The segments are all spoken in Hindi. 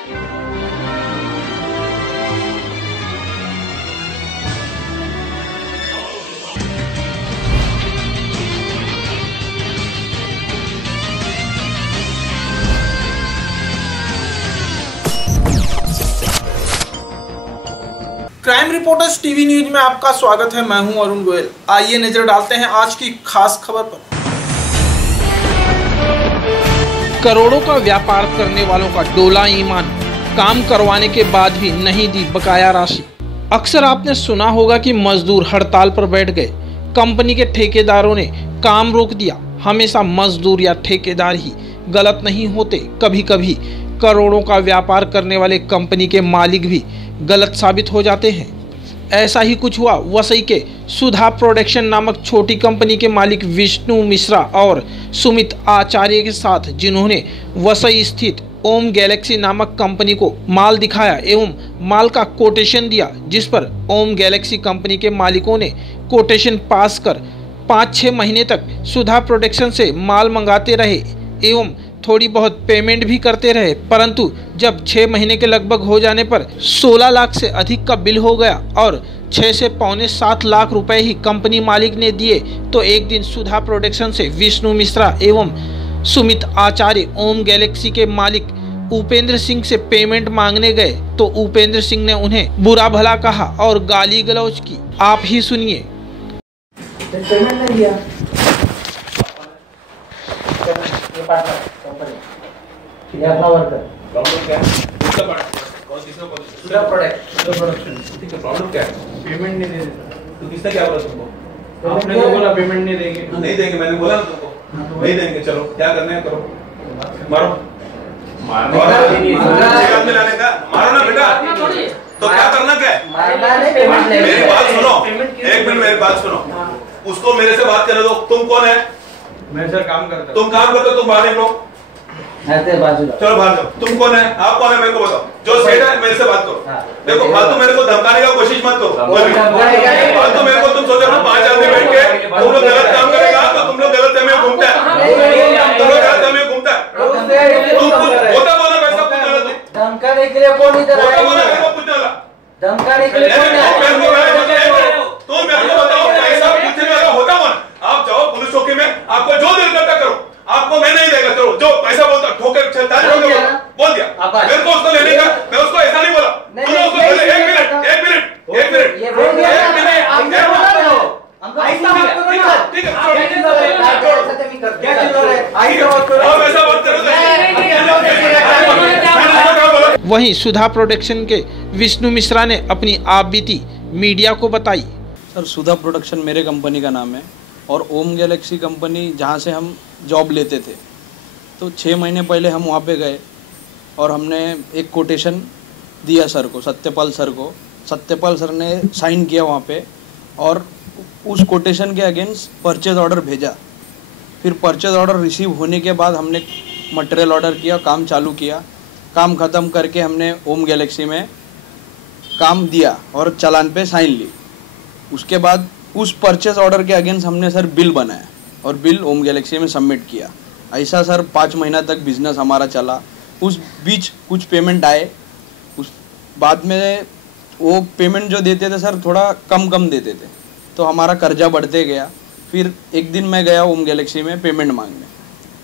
क्राइम रिपोर्टर्स टीवी न्यूज में आपका स्वागत है। मैं हूं अरुण गोयल। आइए नजर डालते हैं आज की खास खबर पर। करोड़ों का व्यापार करने वालों का डोला ईमान, काम करवाने के बाद भी नहीं दी बकाया राशि। अक्सर आपने सुना होगा कि मजदूर हड़ताल पर बैठ गए, कंपनी के ठेकेदारों ने काम रोक दिया। हमेशा मजदूर या ठेकेदार ही गलत नहीं होते, कभी कभी करोड़ों का व्यापार करने वाले कंपनी के मालिक भी गलत साबित हो जाते हैं। ऐसा ही कुछ हुआ वसई के सुधा प्रोडक्शन नामक छोटी कंपनी के मालिक विष्णु मिश्रा और सुमित आचार्य के साथ, जिन्होंने वसई स्थित ओम गैलेक्सी नामक कंपनी को माल दिखाया एवं माल का कोटेशन दिया, जिस पर ओम गैलेक्सी कंपनी के मालिकों ने कोटेशन पास कर 5-6 महीने तक सुधा प्रोडक्शन से माल मंगाते रहे एवं थोड़ी बहुत पेमेंट भी करते रहे। परंतु जब 6 महीने के लगभग हो जाने पर 16 लाख से अधिक का बिल हो गया और 6 से पौने 7 लाख रुपए ही कंपनी मालिक ने दिए, तो एक दिन सुधा प्रोडक्शन से विष्णु मिश्रा एवं सुमित आचार्य ओम गैलेक्सी के मालिक उपेंद्र सिंह से पेमेंट मांगने गए, तो उपेंद्र सिंह ने उन्हें बुरा भला कहा और गाली गलौज की। आप ही सुनिए। पेमेंट नहीं दिया, अपना वर्कर प्रॉब्लम क्या है? प्रोडक्शन ठीक है, प्रॉब्लम क्या है? पेमेंट नहीं दे रहे। तो किसने क्या बोला तुमको? आपने तो बोला पेमेंट नहीं देंगे। नहीं देंगे, मैंने बोला ना तुमको नहीं देंगे। चलो क्या करना है करो, मारो मारो ना बेटा। तो क्या करना क्या है? मेरी बात सुनो, एक मिनट मेरी बात सुनो। उसको मेरे से बात करने दो। तुम कौन है? मैं सर काम करता हूं। तुम काम करते हो, तुम बाहर निकलो। चलो बाहर जाओ। तुम कौन है? आप कौन है मेरे को बताओ। जो सेठ है मेरे से बात करो। देखो फालतू मेरे को धमकाने का कोशिश मत करो। फालतू मेरे को तुम सोचो ना 5 आदमी बैठ के तुम लोग गलत काम करेगा तो तुम लोग गलत में घूमता है। तुम लोग गलत में घूमता है। तुम होता बोला पैसा कुछ गलत है। धमकाने के लिए कौन इधर आया? बोला मेरे को कुछ गलत। धमकाने के लिए कौन आया? तुम मेरे को बताओ पैसा पूछने वाला होता कौन? आप जाओ पुलिस चौकी में, आपको जो दिल करता करो। आपको मैं नहीं देगा। चलो जो पैसा बोलता ठोके बोल दिया मेरे को उसको लेने का। मैं उसको ऐसा नहीं बोला। एक मिनट ठीक है। वहीं सुधा प्रोडक्शन के विष्णु मिश्रा ने अपनी आप बीती मीडिया को बताई। सर सुधा प्रोडक्शन मेरे कंपनी का नाम है और ओम गैलेक्सी कंपनी जहाँ से हम जॉब लेते थे, तो 6 महीने पहले हम वहाँ पे गए और हमने एक कोटेशन दिया सर को, सत्यपाल सर को। सत्यपाल सर ने साइन किया वहाँ पे और उस कोटेशन के अगेंस्ट परचेज ऑर्डर भेजा। फिर परचेज ऑर्डर रिसीव होने के बाद हमने मटेरियल ऑर्डर किया, काम चालू किया। काम ख़त्म करके हमने ओम गैलेक्सी में काम दिया और चालान पे साइन ली। उसके बाद उस परचेज ऑर्डर के अगेंस्ट हमने सर बिल बनाया और बिल ओम गैलेक्सी में सबमिट किया। ऐसा सर 5 महीना तक बिजनेस हमारा चला। उस बीच कुछ पेमेंट आए, उस बाद में वो पेमेंट जो देते थे सर थोड़ा कम देते थे, तो हमारा कर्जा बढ़ते गया। फिर एक दिन मैं गया ओम गैलेक्सी में पेमेंट मांगने,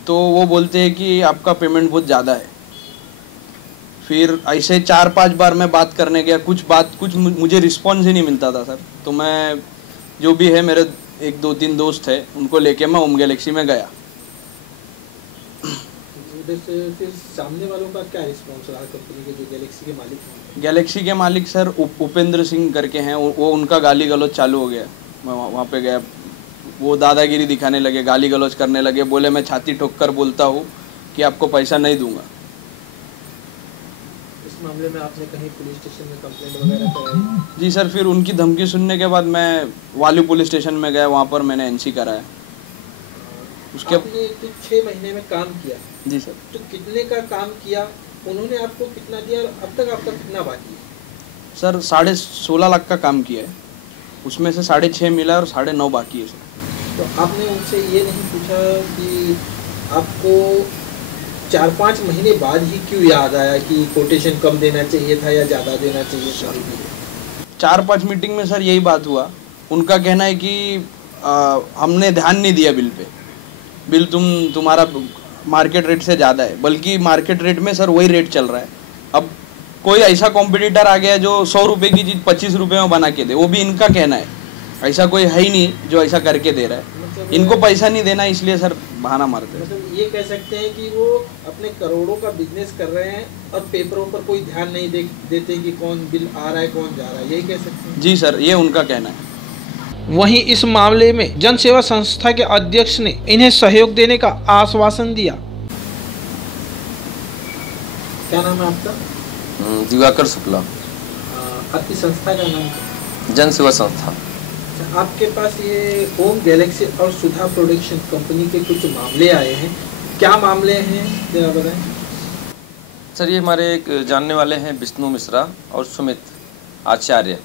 तो वो बोलते हैं कि आपका पेमेंट बहुत ज़्यादा है। फिर ऐसे 4-5 बार मैं बात करने गया, कुछ मुझे रिस्पॉन्स ही नहीं मिलता था सर। तो मैं जो भी है मेरे 1-2-3 दोस्त है उनको लेके मैं ओम गैलेक्सी में गया। फिर सामने वालों का क्या रिस्पॉन्स रहा कंपनी के जो गैलेक्सी के मालिक हैं? गैलेक्सी के मालिक सर उपेंद्र सिंह करके हैं, वो उनका गाली गलौज चालू हो गया। मैं वहाँ पे गया, वो दादागिरी दिखाने लगे, गाली गलौज करने लगे। बोले मैं छाती ठोक कर बोलता हूँ कि आपको पैसा नहीं दूंगा। इस मामले में आपने कहीं पुलिस स्टेशन में कंप्लेंट वगैरह कराई? जी सर, फिर उनकी धमकी सुनने के बाद मैं वाली पुलिस स्टेशन में गया, वहाँ पर मैंने एनसी कराया। उसके आपने 6 महीने में काम किया? जी सर। तो कितने का काम किया, उन्होंने आपको कितना दिया और अब तक आपका कितना बाकी है? सर 16.5 लाख का काम किया है, उसमें से 6.5 मिला और 9.5 बाकी है सर। तो आपने उनसे ये नहीं पूछा कि आपको 4-5 महीने बाद ही क्यों याद आया कि कोटेशन कम देना चाहिए था या ज़्यादा देना चाहिए था? 4-5 मीटिंग में सर यही बात हुआ। उनका कहना है कि हमने ध्यान नहीं दिया बिल पे, बिल तुम्हारा मार्केट रेट से ज़्यादा है, बल्कि मार्केट रेट में सर वही रेट चल रहा है। अब कोई ऐसा कॉम्पिटिटर आ गया जो 100 रुपये की चीज़ 25 रुपये में बना के दे, वो भी इनका कहना है। ऐसा कोई है ही नहीं जो ऐसा करके दे रहा है। मतलब इनको पैसा नहीं देना, इसलिए सर बहाना मारते हैं। मतलब ये कह सकते हैं कि वो अपने करोड़ों का बिजनेस कर रहे हैं और पेपरों पर कोई ध्यान नहीं देते कि कौन बिल आ रहा है कौन जा रहा है, यही कह सकते हैं? जी सर, ये उनका कहना है। वहीं इस मामले में जन सेवा संस्था के अध्यक्ष ने इन्हें सहयोग देने का आश्वासन दिया। क्या नाम है आपका? दिवाकर शुक्ला। आपकी संस्था का नाम? जन सेवा संस्था। आपके पास ये ओम गैलेक्सी और सुधा प्रोडक्शन कंपनी के कुछ मामले आए हैं, क्या मामले हैं जरा बताएं? सर ये हमारे एक जानने वाले हैं विष्णु मिश्रा और सुमित आचार्य,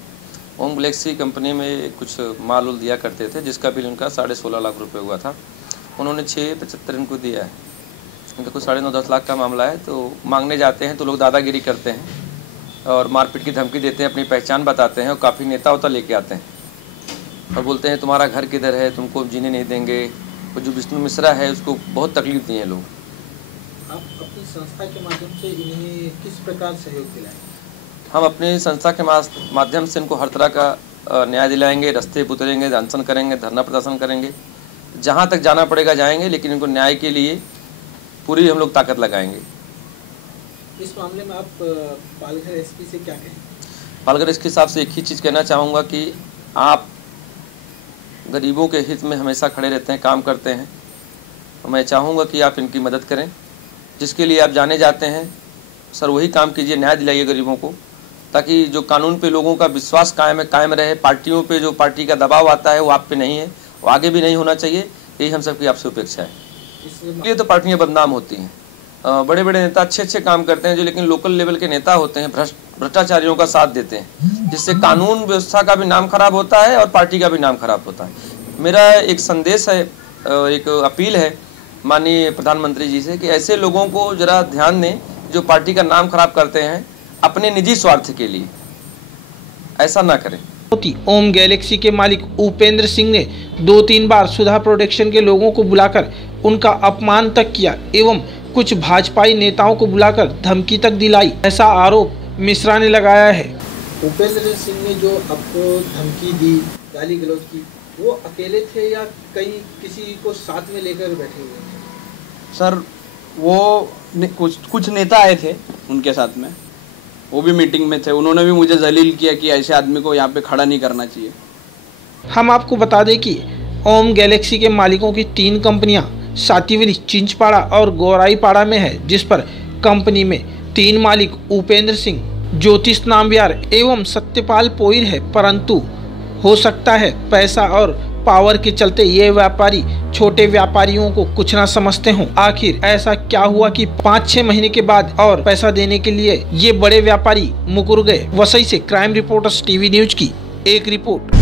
ओम गैलेक्सी कंपनी में कुछ माल उल दिया करते थे, जिसका बिल उनका 16.5 लाख रुपए हुआ था। उन्होंने 6.75 इनको दिया है। इनका कुछ 9.5-10 लाख का मामला है। तो मांगने जाते हैं तो लोग दादागिरी करते हैं और मारपीट की धमकी देते हैं, अपनी पहचान बताते हैं और काफ़ी नेता उता लेके आते हैं और बोलते हैं तुम्हारा घर किधर है, तुमको जीने नहीं देंगे। और जो विष्णु मिश्रा है उसको बहुत तकलीफ दी है लोग। आप अपनी संस्था के माध्यम से इन्हें किस प्रकार सहयोग दिलाएं? हम अपनी संस्था के माध्यम से इनको हर तरह का न्याय दिलाएंगे, रास्ते पे उतरेंगे, अनशन करेंगे, धरना प्रदर्शन करेंगे, जहाँ तक जाना पड़ेगा जाएंगे, लेकिन इनको न्याय के लिए पूरी हम लोग ताकत लगाएंगे। इस मामले में आप पालघर एसपी से क्या कहें? पालघर एसपी साहब से एक ही चीज़ कहना चाहूँगा कि आप गरीबों के हित में हमेशा खड़े रहते हैं, काम करते हैं। तो मैं चाहूँगा कि आप इनकी मदद करें, जिसके लिए आप जाने जाते हैं। सर वही काम कीजिए, न्याय दिलाइए गरीबों को, ताकि जो कानून पे लोगों का विश्वास कायम रहे। पार्टियों पे जो पार्टी का दबाव आता है वो आप पे नहीं है, वो आगे भी नहीं होना चाहिए। यही हम सबकी आपसे अपेक्षा है। इसलिए तो पार्टियाँ बदनाम होती हैं। बड़े बड़े नेता अच्छे काम करते हैं जो, लेकिन लोकल लेवल के नेता होते हैं भ्रष्टाचारियों का साथ देते हैं, जिससे कानून व्यवस्था का भी नाम खराब होता है और पार्टी का भी नाम खराब होता है। मेरा एक संदेश है, एक अपील है माननीय प्रधानमंत्री जी से कि ऐसे लोगों को जरा ध्यान दें जो पार्टी का नाम खराब करते हैं अपने निजी स्वार्थ के लिए। ऐसा ना करें। ओम गैलेक्सी के मालिक उपेंद्र सिंह ने 2-3 बार सुधा प्रोडक्शन के लोगों को बुलाकर उनका अपमान तक किया एवं कुछ भाजपाई नेताओं को बुलाकर धमकी तक दिलाई, ऐसा आरोप मिश्रा ने लगाया है। उपेंद्र सिंह ने जो आपको धमकी दी, गाली गलौज की, वो अकेले थे या कहीं किसी को साथ में लेकर बैठे हुए थे? सर वो कुछ नेता आए थे उनके साथ में, वो भी मीटिंग में थे। उन्होंने भी मुझे जलील किया कि ऐसे आदमी को यहाँ पे खड़ा नहीं करना चाहिए। हम आपको बता दें कि ओम गैलेक्सी के मालिकों की 3 कंपनियां सातीवली, चिंचपाड़ा और गौराईपाड़ा में है, जिस पर कंपनी में 3 मालिक उपेंद्र सिंह, ज्योतिष नामबियार एवं सत्यपाल पोईर है। परंतु हो सकता है पैसा और पावर के चलते ये व्यापारी छोटे व्यापारियों को कुछ ना समझते हों। आखिर ऐसा क्या हुआ कि 5-6 महीने के बाद और पैसा देने के लिए ये बड़े व्यापारी मुकर गए? वसई से क्राइम रिपोर्टर्स टीवी न्यूज की एक रिपोर्ट।